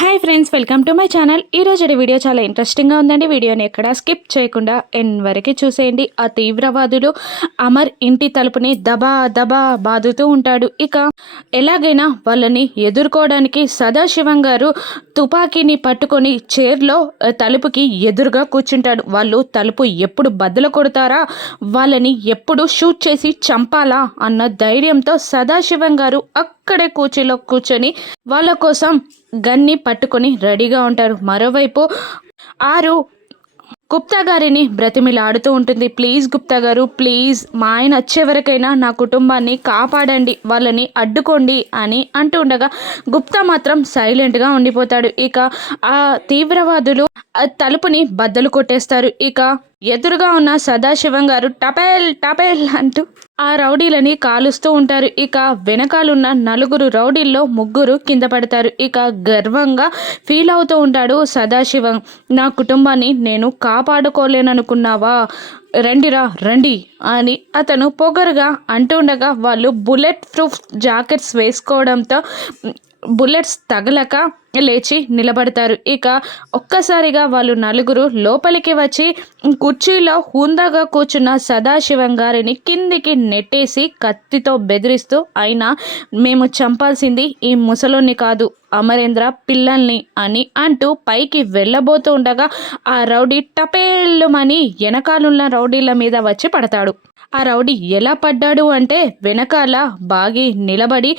Hi friends, welcome to my channel. ఈరోజు video చాలా ఇంట్రెస్టింగ్గా ఉందండి. వీడియోని ఎక్కడ స్కిప్ చేయకుండా ఎండ్ వరకు చూసేయండి. ఆ తీవ్రవాదుడు అమర్ ఇంటి తలుపుని దబా దబా బాదుతూ ఉంటాడు. ఇక ఎలాగైనా వాళ్ళని ఎదుర్కోవడానికి సదాశివం గారు తుపాకీని పట్టుకొని చైర్లో తలుపుకి ఎదురుగా కూర్చుంటాడు. వాళ్ళు తలుపు ఎప్పుడు బద్దలు కొడతారా, వాళ్ళని ఎప్పుడు షూట్ చేసి చంపాలా అన్న ధైర్యంతో సదాశివం గారు అక్కడే కూర్చీలో కూర్చొని వాళ్ళ కోసం గన్ని పట్టుకొని రెడీగా ఉంటారు. మరోవైపు ఆరు గుప్తా గారిని బ్రతిమిలాడుతూ ఉంటుంది. ప్లీజ్ గుప్తా గారు, ప్లీజ్ మా ఆయన వచ్చే వరకైనా నా కుటుంబాన్ని కాపాడండి, వాళ్ళని అడ్డుకోండి అని అంటూ ఉండగా గుప్తా మాత్రం సైలెంట్గా ఉండిపోతాడు. ఇక ఆ తీవ్రవాదులు తలుపుని బద్దలు కొట్టేస్తారు. ఇక ఎదురుగా ఉన్న సదాశివం గారు టపేల్ టపేల్ అంటూ ఆ రౌడీలని కాలుస్తూ ఉంటారు. ఇక వెనకాలన్న నలుగురు రౌడీల్లో ముగ్గురు కింద పడతారు. ఇక గర్వంగా ఫీల్ అవుతూ ఉంటాడు సదాశివం. నా కుటుంబాన్ని నేను కాపాడుకోలేననుకున్నావా, రండిరా రండి అని అతను పొగరుగా అంటూ ఉండగా వాళ్ళు బుల్లెట్ ప్రూఫ్ జాకెట్స్ వేసుకోవడంతో బుల్లెట్స్ తగలక లేచి నిలబడతారు. ఇక ఒక్కసారిగా వాళ్ళు నలుగురు లోపలికి వచ్చి కుర్చీలో హుందాగా కూర్చున్న సదాశివం గారిని కిందికి నెట్టేసి కత్తితో బెదిరిస్తూ, అయినా మేము చంపాల్సింది ఈ ముసలోని కాదు, అమరేంద్ర పిల్లల్ని అని అంటూ పైకి వెళ్ళబోతూ ఉండగా ఆ రౌడీ టపేళ్ళుమని వెనకాలన్న రౌడీల మీద వచ్చి పడతాడు. ఆ రౌడీ ఎలా పడ్డాడు అంటే వెనకాల బాగి నిలబడి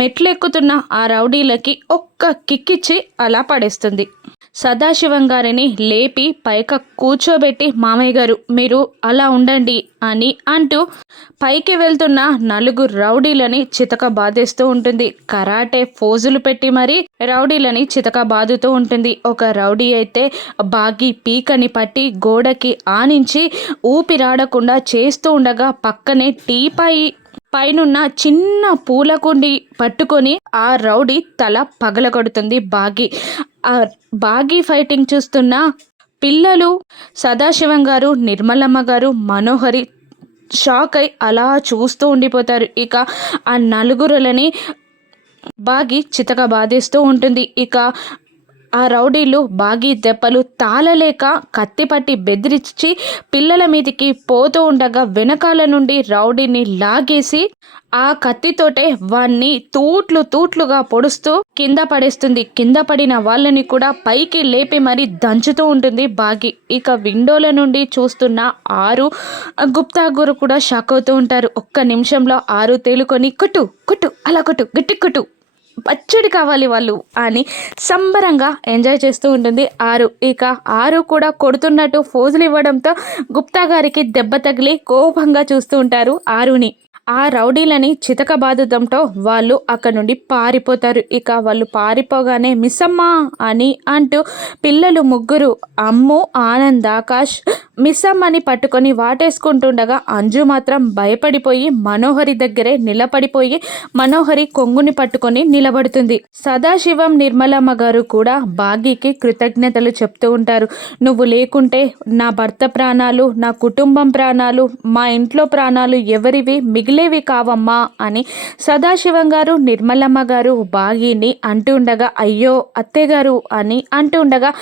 మెట్లెక్కుతున్న ఆ రౌడీలకి ఒక్క కిక్కిచ్చి అలా పడేస్తుంది. సదాశివం గారిని లేపి పైక కూర్చోబెట్టి, మామయ్య గారు మీరు అలా ఉండండి అని అంటూ పైకి వెళ్తున్న నలుగురు రౌడీలని చితక బాధేస్తూ ఉంటుంది. కరాటే ఫోజులు పెట్టి మరీ రౌడీలని చితక బాదుతూ ఉంటుంది. ఒక రౌడీ అయితే బాగి పీకని పట్టి గోడకి ఆనించి ఊపిరాడకుండా చేస్తూ ఉండగా పక్కనే టీపాయి పైనున్న చిన్న పూలకుండి పట్టుకొని ఆ రౌడీ తల పగలగొడుతుంది బాగి. ఆ బాగి ఫైటింగ్ చూస్తున్న పిల్లలు సదాశివం గారు, నిర్మలమ్మ గారు, మనోహరి షాక్ అయి అలా చూస్తూ ఉండిపోతారు. ఇక ఆ నలుగురులని బాగి చితక బాధేస్తూ ఉంటుంది. ఇక ఆ రౌడీలు బాగి దెబ్బలు తాళలేక కత్తిపట్టి బెదిరించి పిల్లల మీదికి పోతూ ఉండగా వెనకాల నుండి రౌడీని లాగేసి ఆ కత్తితోటే వాణ్ణి తూట్లుగా పొడుస్తూ కింద పడేస్తుంది. కింద పడిన వాళ్ళని కూడా పైకి లేపి మరీ దంచుతూ ఉంటుంది బాగి. ఇక విండోల నుండి చూస్తున్న ఆరు గుప్తా గురు కూడా షాక్ అవుతూ ఉంటారు. ఒక్క నిమిషంలో ఆరు తేలుకొని కొట్టు కొట్టు అలా కొట్టు గట్టి కొట్టు పచ్చడి కావాలి వాళ్ళు అని సంబరంగా ఎంజాయ్ చేస్తూ ఉంటుంది ఆరు. ఇక ఆరు కూడా కొడుతున్నట్టు ఫోజులు ఇవ్వడంతో గుప్తా గారికి దెబ్బ తగిలి కోపంగా చూస్తూ ఉంటారు ఆరుని. ఆ రౌడీలని చితక బాధడంతో వాళ్ళు అక్కడ నుండి పారిపోతారు. ఇక వాళ్ళు పారిపోగానే మిస్సమ్మా అని అంటూ పిల్లలు ముగ్గురు అమ్ము, ఆనంద్, ఆకాష్ మిస్సమ్మని పట్టుకొని వాటేసుకుంటుండగా అంజు మాత్రం భయపడిపోయి మనోహరి దగ్గరే నిలబడిపోయి మనోహరి కొంగుని పట్టుకొని నిలబడుతుంది. సదాశివం, నిర్మలమ్మ గారు కూడా బాగీకి కృతజ్ఞతలు చెప్తూ ఉంటారు. నువ్వు లేకుంటే నా భర్త ప్రాణాలు, నా కుటుంబం ప్రాణాలు, మా ఇంట్లో ప్రాణాలు ఎవరివి మిగిలేవి కావమ్మా అని సదాశివం గారు, నిర్మలమ్మ గారు బాగీని అంటూ ఉండగా, అయ్యో అత్తయ్యగారు అని అంటూ ఉండగా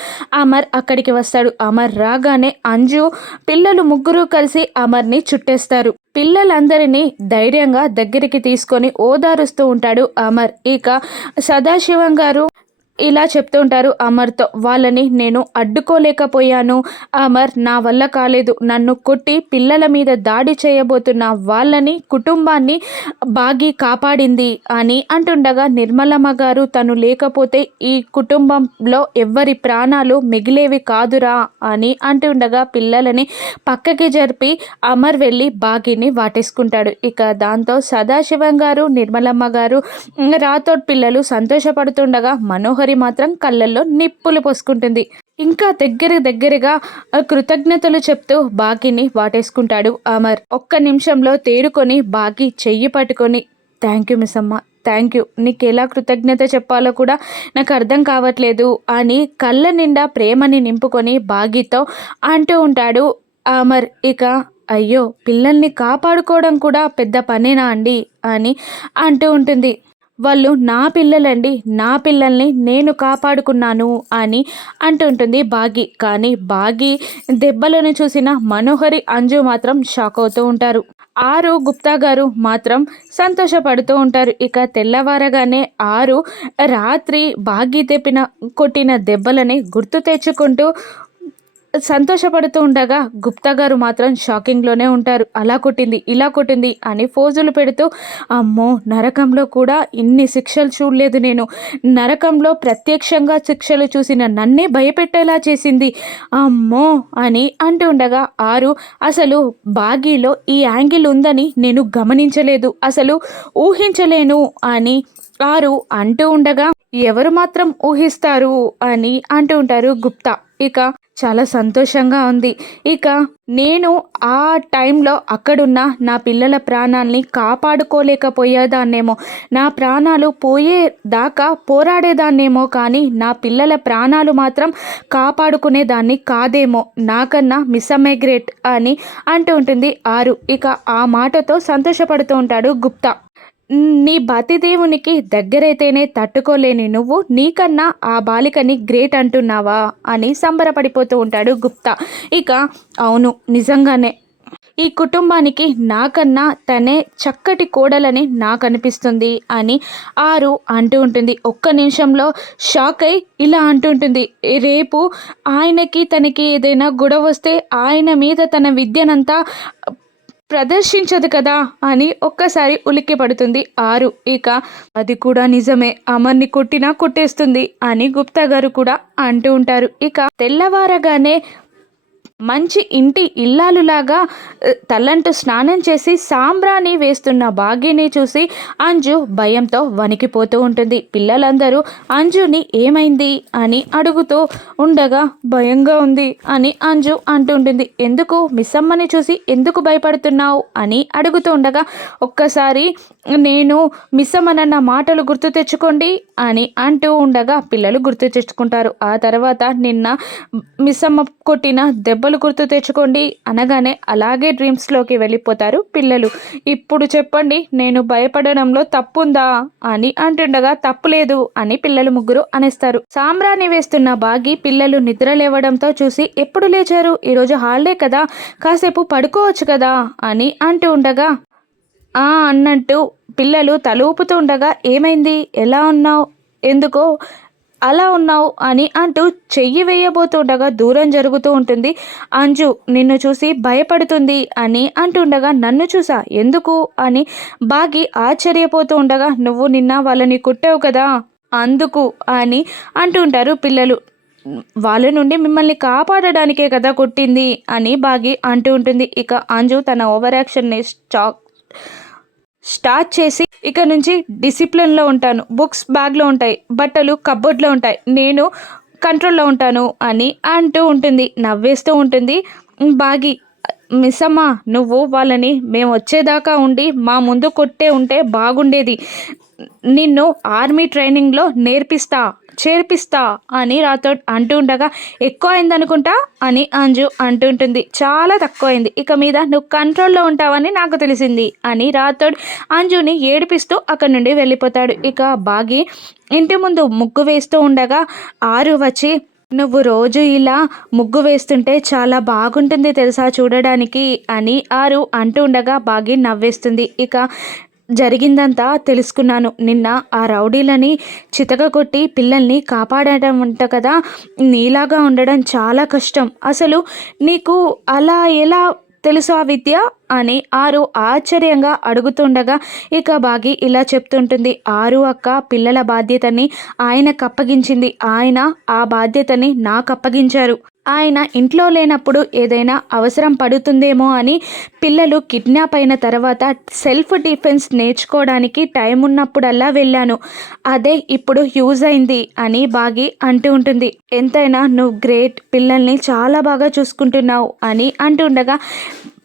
అమర్ అక్కడికి వస్తాడు. అమర్ రాగానే అంజు పిల్లలు ముగ్గురు కలిసి అమర్ని చుట్టేస్తారు. పిల్లలందరినీ ధైర్యంగా దగ్గరికి తీసుకొని ఓదారుస్తూ ఉంటాడు అమర్. ఇక సదాశివం గారు ఇలా చెప్తూ ఉంటారు అమర్తో, వాళ్ళని నేను అడ్డుకోలేకపోయాను అమర్, నా వల్ల కాలేదు, నన్ను కొట్టి పిల్లల మీద దాడి చేయబోతున్న వాళ్ళని కుటుంబాన్ని బాగి కాపాడింది అని అంటుండగా నిర్మలమ్మ గారు తను లేకపోతే ఈ కుటుంబంలో ఎవ్వరి ప్రాణాలు మిగిలేవి కాదురా అని అంటుండగా పిల్లలని పక్కకి జరిపి అమర్ వెళ్ళి బాగిని వాటేసుకుంటాడు. ఇక దాంతో సదాశివం గారు, నిర్మలమ్మ గారు, రాథోడ్ పిల్లలు సంతోషపడుతుండగా మనోహర్ మాత్రం కళ్ళల్లో నిప్పులు పోసుకుంటుంది. ఇంకా దగ్గరగా కృతజ్ఞతలు చెప్తూ బాగిని వాటేసుకుంటాడు అమర్. ఒక్క నిమిషంలో తేరుకొని బాగి చెయ్యి పట్టుకొని, థ్యాంక్ యూ మిస్ అమ్మ, థ్యాంక్ యూ, నీకు ఎలా కృతజ్ఞత చెప్పాలో కూడా నాకు అర్థం కావట్లేదు అని కళ్ళ నిండా ప్రేమని నింపుకొని బాగితో అంటూ ఉంటాడు అమర్. ఇక అయ్యో పిల్లల్ని కాపాడుకోవడం కూడా పెద్ద పనేనా అండి అని అంటూ ఉంటుంది. వాళ్ళు నా పిల్లలండి, నా పిల్లల్ని నేను కాపాడుకున్నాను అని అంటుంటుంది బాగి. కానీ బాగి దెబ్బలను చూసిన మనోహరి, అంజు మాత్రం షాక్ అవుతూ ఉంటారు. ఆరు గుప్తా గారు మాత్రం సంతోషపడుతూ ఉంటారు. ఇక తెల్లవారగానే ఆరు రాత్రి బాగి కొట్టిన దెబ్బలని గుర్తు తెచ్చుకుంటూ సంతోషపడుతూ ఉండగా గుప్తా గారు మాత్రం షాకింగ్లోనే ఉంటారు. అలా కొట్టింది, ఇలా కొట్టింది అని ఫోజులు పెడుతూ, అమ్మో నరకంలో కూడా ఇన్ని శిక్షలు చూడలేదు నేను, నరకంలో ప్రత్యక్షంగా శిక్షలు చూసిన నన్నే భయపెట్టేలా చేసింది అమ్మో అని అంటూ ఉండగా ఆరు అసలు బాగీలో ఈ యాంగిల్ ఉందని నేను గమనించలేదు, అసలు ఊహించలేను అని ఆరు అంటూ ఉండగా ఎవరు మాత్రం ఊహిస్తారు అని అంటూ ఉంటారు గుప్తా. ఇక చాలా సంతోషంగా ఉంది. ఇక నేను ఆ టైంలో అక్కడున్న నా పిల్లల ప్రాణాల్ని కాపాడుకోలేకపోయేదాన్నేమో, నా ప్రాణాలు పోయేదాకా పోరాడేదాన్నేమో, కానీ నా పిల్లల ప్రాణాలు మాత్రం కాపాడుకునేదాన్ని కాదేమో, నాకన్నా మిస్సమ్మే గ్రేట్ అని అంటూ ఉంటుంది ఆరు. ఇక ఆ మాటతో సంతోషపడుతూ ఉంటాడు గుప్తా. నీ బతిదేవునికి దగ్గరైతేనే తట్టుకోలేని నువ్వు నీకన్నా ఆ బాలికని గ్రేట్ అంటున్నావా అని సంబరపడిపోతూ ఉంటాడు గుప్తా. ఇక అవును నిజంగానే ఈ కుటుంబానికి నాకన్నా తనే చక్కటి కోడలని నాకు అనిపిస్తుంది అని ఆరు అంటూ ఉంటుంది. ఒక్క నిమిషంలో షాక్ అయి ఇలా అంటుంటుంది, రేపు ఆయనకి తనకి ఏదైనా గొడవ వస్తే ఆయన మీద తన విద్యనంతా ప్రదర్శించదు కదా అని ఒక్కసారి ఉలిక్కి పడుతుంది ఆరు. ఇక అది కూడా నిజమే, అమర్ని కొట్టినా కొట్టేస్తుంది అని గుప్తా గారు కూడా అంటూ ఉంటారు. ఇక తెల్లవారగానే మంచి ఇంటి ఇల్లాలులాగా తలంటూ స్నానం చేసి సాంబ్రాణి వేస్తున్న బాగీని చూసి అంజు భయంతో వణికిపోతూ ఉంటుంది. పిల్లలందరూ అంజుని ఏమైంది అని అడుగుతూ ఉండగా భయంగా ఉంది అని అంజు అంటుంటుంది. ఎందుకు మిస్సమ్మని చూసి ఎందుకు భయపడుతున్నావు అని అడుగుతూ ఉండగా ఒక్కసారి నేను మిస్సమ్మనన్న మాటలు గుర్తు తెచ్చుకోండి అని అంటూ ఉండగా పిల్లలు గుర్తు తెచ్చుకుంటారు. ఆ తర్వాత నిన్న మిస్సమ్మ కొట్టిన దెబ్బలు గుర్తు తెచ్చుకోండి అనగానే అలాగే డ్రీమ్స్లోకి వెళ్ళిపోతారు పిల్లలు. ఇప్పుడు చెప్పండి నేను భయపడడంలో తప్పుందా అని అంటుండగా తప్పులేదు అని పిల్లలు ముగ్గురు అనేస్తారు. సాంబ్రాణి వేస్తున్న బాగి పిల్లలు నిద్ర లేవడంతో చూసి ఎప్పుడు లేచారు, ఈరోజు హాలిడే కదా, కాసేపు పడుకోవచ్చు కదా అని అంటూ ఉండగా అన్నట్టు పిల్లలు తల ఊపుతూ ఉండగా ఏమైంది, ఎలా ఉన్నావు, ఎందుకో అలా ఉన్నావు అని అంటూ చెయ్యి వేయబోతుండగా దూరం జరుగుతూ ఉంటుంది. అంజు నిన్ను చూసి భయపడుతుంది అని అంటుండగా నన్ను చూసా ఎందుకు అని బాగి ఆశ్చర్యపోతూ ఉండగా నువ్వు నిన్న వాళ్ళని కొట్టావు కదా అందుకు అని అంటుంటారు పిల్లలు. వాళ్ళ నుండి మిమ్మల్ని కాపాడడానికే కదా కొట్టింది అని బాగి అంటూ ఉంటుంది. ఇక అంజు తన ఓవర్ యాక్షన్ని స్టార్ట్ చేసి ఇక నుంచి డిసిప్లిన్లో ఉంటాను, బుక్స్ బ్యాగ్లో ఉంటాయి, బట్టలు కబోర్డ్లో ఉంటాయి, నేను కంట్రోల్లో ఉంటాను అని అంటూ ఉంటుంది. నవ్వేస్తూ ఉంటుంది బాగి. మిస్సమ్మ నువ్వు వాళ్ళని మేము వచ్చేదాకా ఉండి మా ముందు కొట్టే ఉంటే బాగుండేది, నిన్ను ఆర్మీ ట్రైనింగ్లో చేర్పిస్తా అని రాథోడ్ అంటూ ఉండగా ఎక్కువ అయిందనుకుంటా అని అంజు అంటుంటుంది. చాలా తక్కువ అయింది, ఇక మీద నువ్వు కంట్రోల్లో ఉంటావని నాకు తెలిసింది అని రాథోడ్ అంజుని ఏడిపిస్తూ అక్కడి నుండి వెళ్ళిపోతాడు. ఇక బాగి ఇంటి ముందు ముగ్గు వేస్తూ ఉండగా ఆరు వచ్చి నువ్వు రోజు ఇలా ముగ్గు వేస్తుంటే చాలా బాగుంటుంది తెలుసా చూడడానికి అని ఆరు అంటూ ఉండగా బాగి నవ్వేస్తుంది. ఇక జరిగిందంతా తెలుసుకున్నాను, నిన్న ఆ రౌడీలని చితకగొట్టి పిల్లల్ని కాపాడటం అంట కదా, నీలాగా ఉండడం చాలా కష్టం, అసలు నీకు అలా ఎలా తెలుసు ఆ విద్య అని ఆరు ఆశ్చర్యంగా అడుగుతుండగా ఇక బాగి ఇలా చెప్తుంటుంది. ఆరు అక్క పిల్లల బాధ్యతని ఆయనకు అప్పగించింది, ఆయన ఆ బాధ్యతని నాకు అప్పగించారు, ఆయన ఇంట్లో లేనప్పుడు ఏదైనా అవసరం పడుతుందేమో అని పిల్లలు కిడ్నాప్ అయిన తర్వాత సెల్ఫ్ డిఫెన్స్ నేర్చుకోవడానికి టైం ఉన్నప్పుడల్లా వెళ్ళాను, అదే ఇప్పుడు యూజ్ అయింది అని బాగి అంటూ ఉంటుంది. ఎంతైనా నువ్వు గ్రేట్, పిల్లల్ని చాలా బాగా చూసుకుంటున్నావు అని అంటుండగా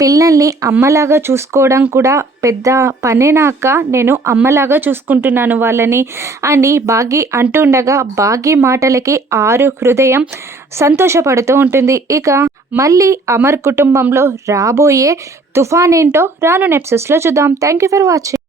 పిల్లల్ని అమ్మలాగా చూసుకోవడం కూడా పెద్ద పనేనా అక్క, నేను అమ్మలాగా చూసుకుంటున్నాను వాళ్ళని అని బాగి అంటుండగా బాగి మాటలకి ఆరు హృదయం సంతోషపడుతూ ఉంటుంది. ఇక మళ్ళీ అమర్ కుటుంబంలో రాబోయే తుఫాన్ ఏంటో రాను ఎపిసోడ్స్లో చూద్దాం. Thank you for watching.